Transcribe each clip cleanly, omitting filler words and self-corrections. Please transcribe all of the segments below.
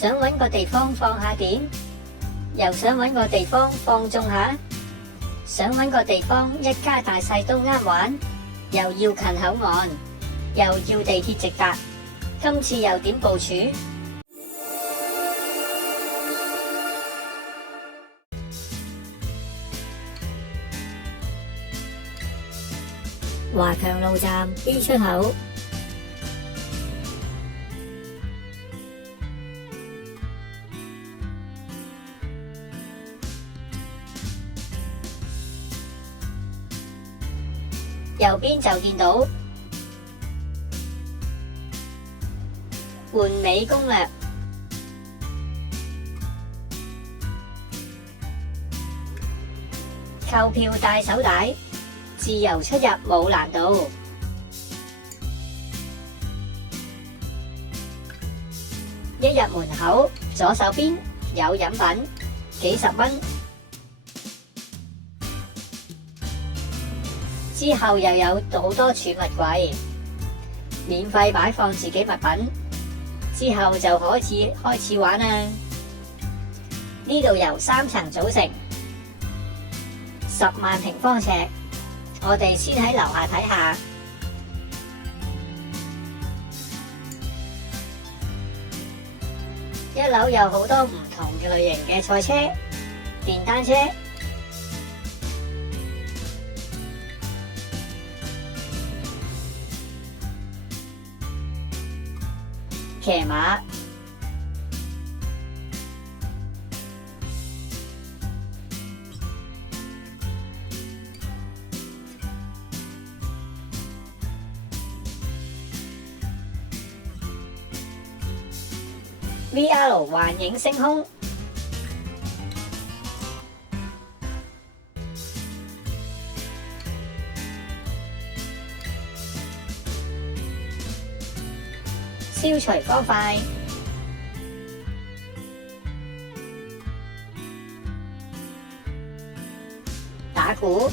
想搵個地方放下電，又想搵個地方放縱下，想搵個地方一家大細都啱玩，又要近口岸，又要地鐵直達，今次又點部署？華強路站 B 出口。右邊就見到換尾攻略，購票帶手帶，自由出入冇難度。一入門口，左手邊有飲品，幾十蚊。之後又有好多儲物櫃，免費擺放自己物品。之後就開始玩啦。呢度由3層組成，10萬平方尺。我哋先喺樓下睇下。一樓有好多唔同嘅類型嘅賽車、電單車、騎馬、VR 幻影星空、消除方塊、打鼓、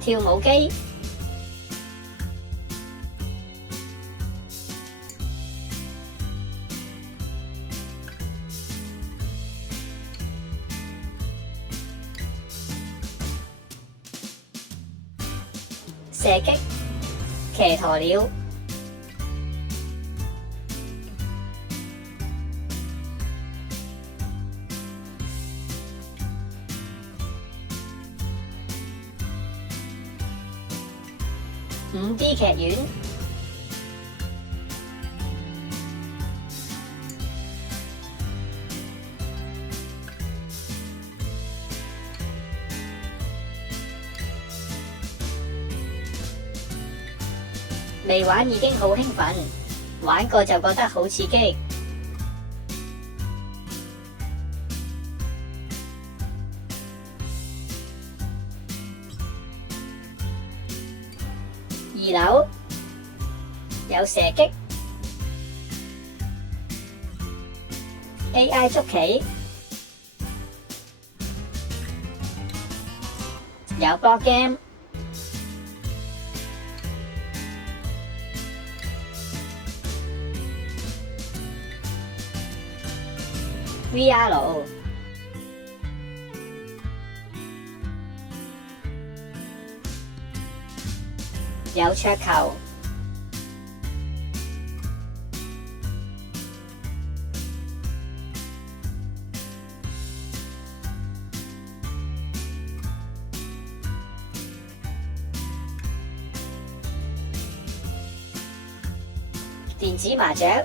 跳舞機、射擊、騎鴕鳥、5D 劇院、未玩已經好興奮，玩過就覺得好刺激。2樓有射擊、AI 捉棋、有 board game、VR、有桌球、電子麻雀、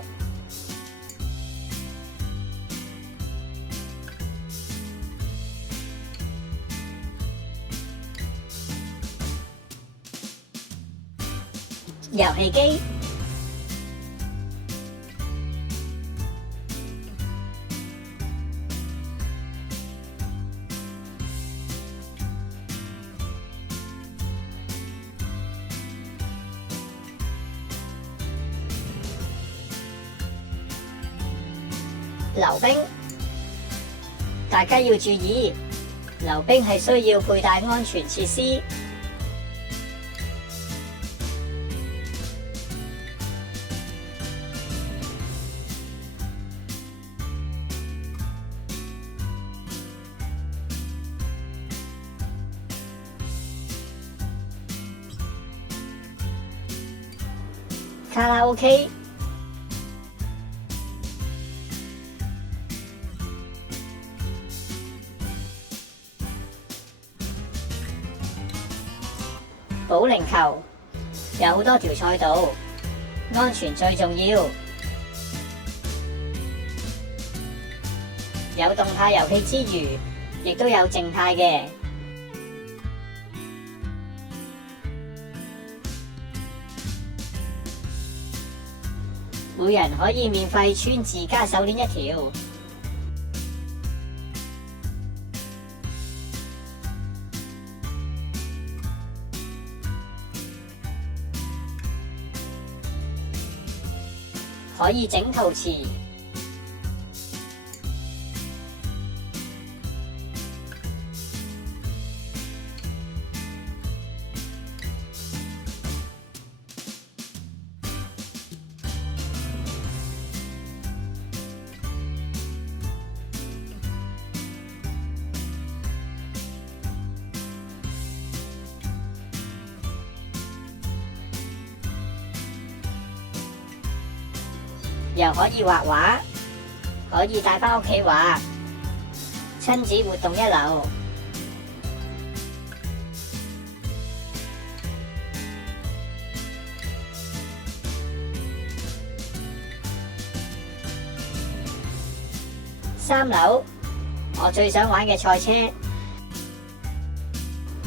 遊戲機、溜冰，大家要注意，溜冰係需要佩戴安全設施。卡拉 OK， 保齡球有好多條賽道，安全最重要。有動態遊戲之餘，亦都有靜態嘅。每人可以免費穿自家手鏈一條。可以整陶瓷。又可以畫畫，可以帶返屋企畫，親子活動一流。3樓，我最想玩嘅賽車，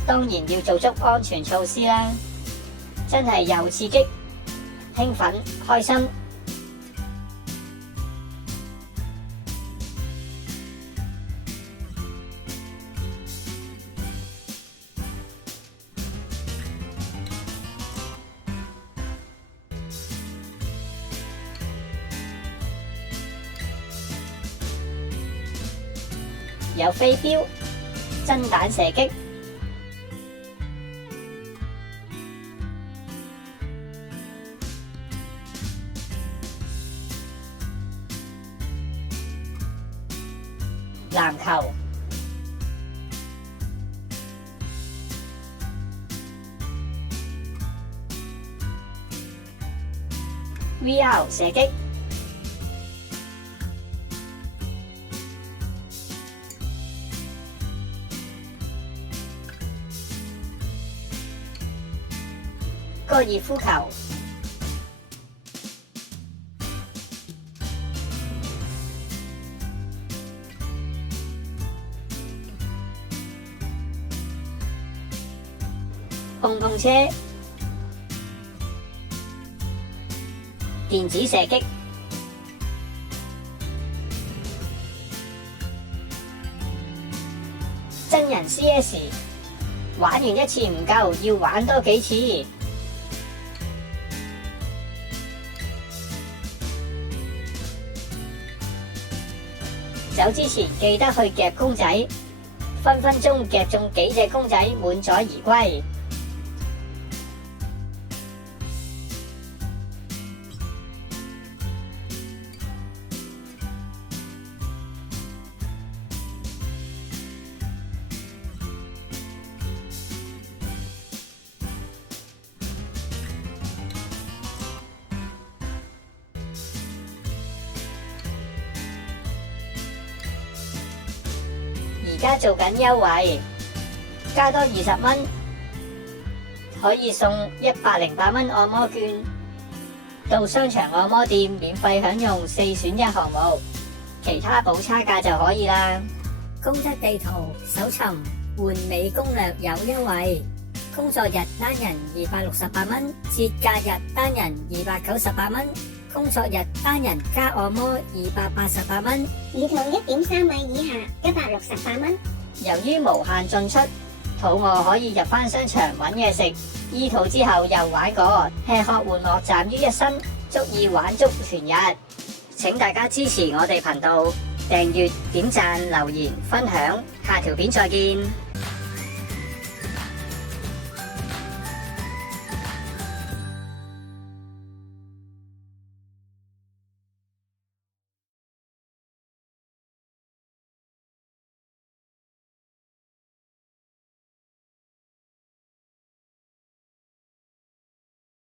當然要做足安全措施啦，真係又刺激、興奮、開心。有飛鏢、真彈射擊、籃球、VR 射擊、高爾夫球、碰碰車、電子射擊、真人 CS， 玩完一次唔夠，要玩多幾次。走之前記得去夾公仔，分分鐘夾中幾隻公仔，滿載而歸。而家做緊優惠，加多20蚊，可以送108蚊按摩券，到商場按摩店免費享用4選1項目，其他補差價就可以啦。高德地圖搜尋換美攻略有優惠，工作日單人268蚊，節假日單人298蚊，工作日單人加按摩288蚊，兒童1.3米以下168蚊。由於無限進出，肚餓可以入返商場揾嘢食，醫肚之後又玩過，吃喝玩樂集於一身，足以玩足全日。請大家支持我哋頻道，訂閱、點讚、留言、分享，下條片再見。